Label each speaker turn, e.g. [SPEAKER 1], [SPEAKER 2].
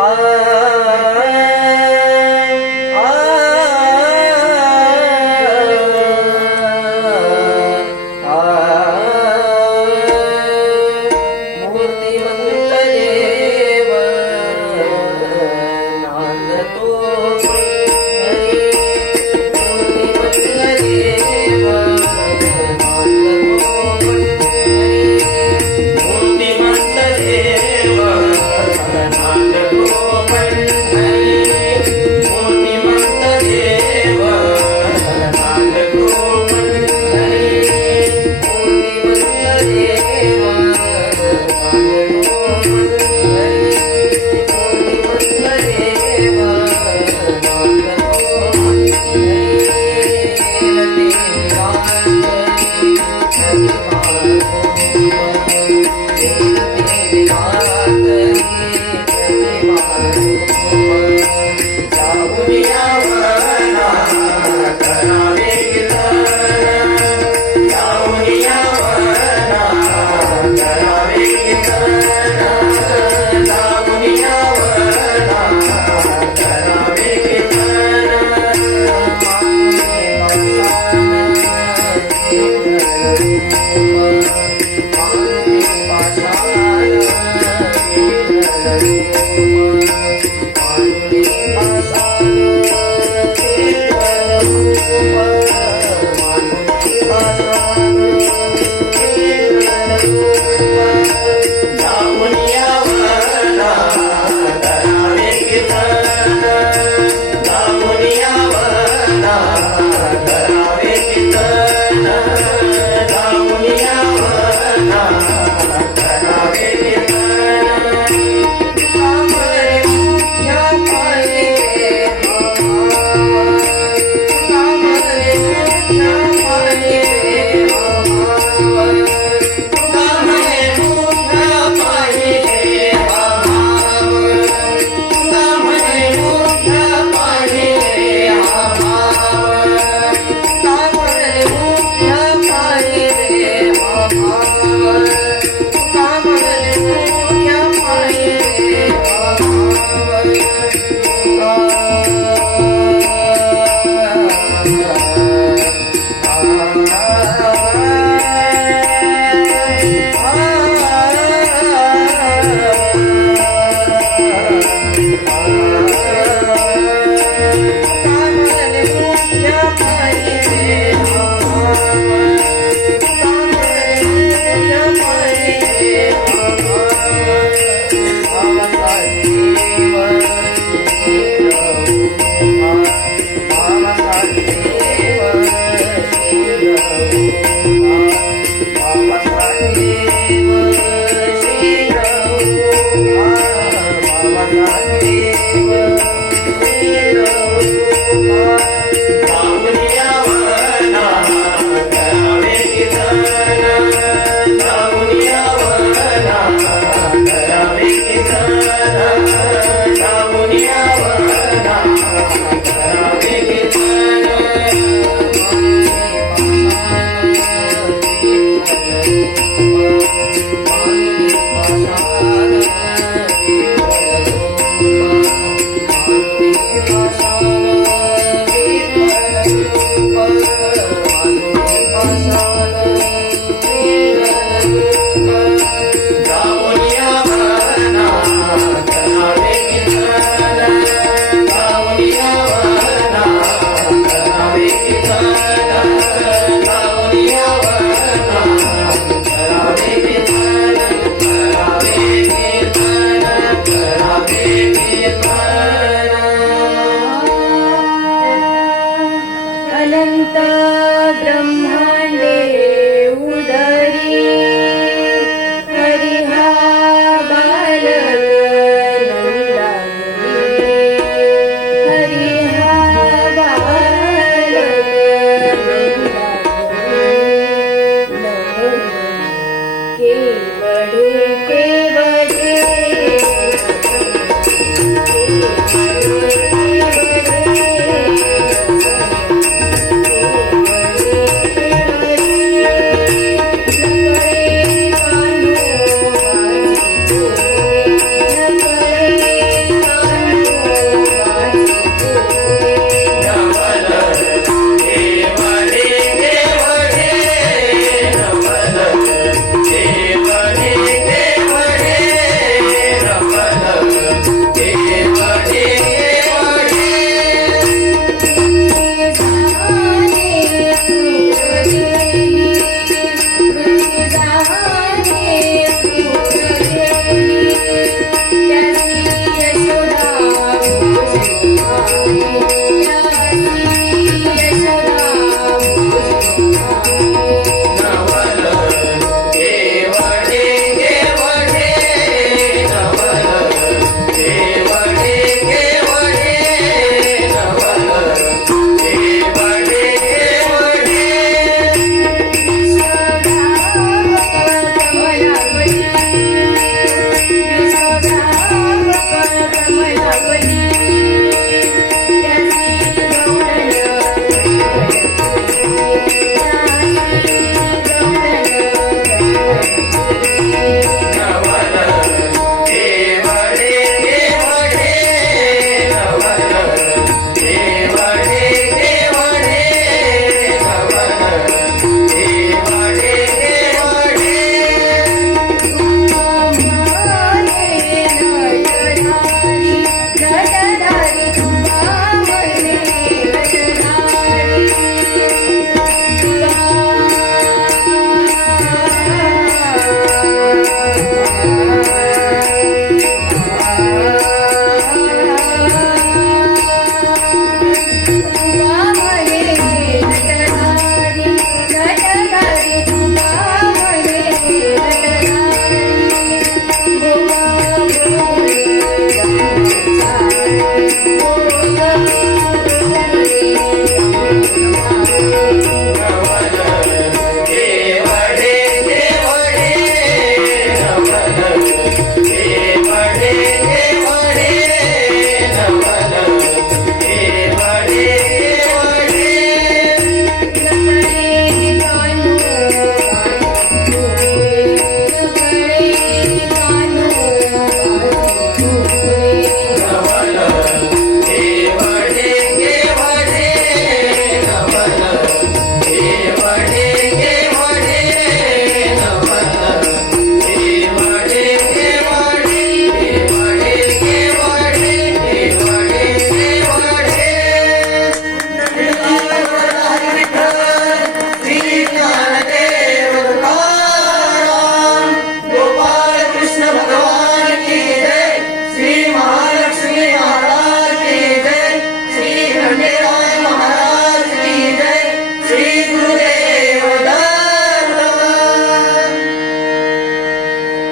[SPEAKER 1] Ay.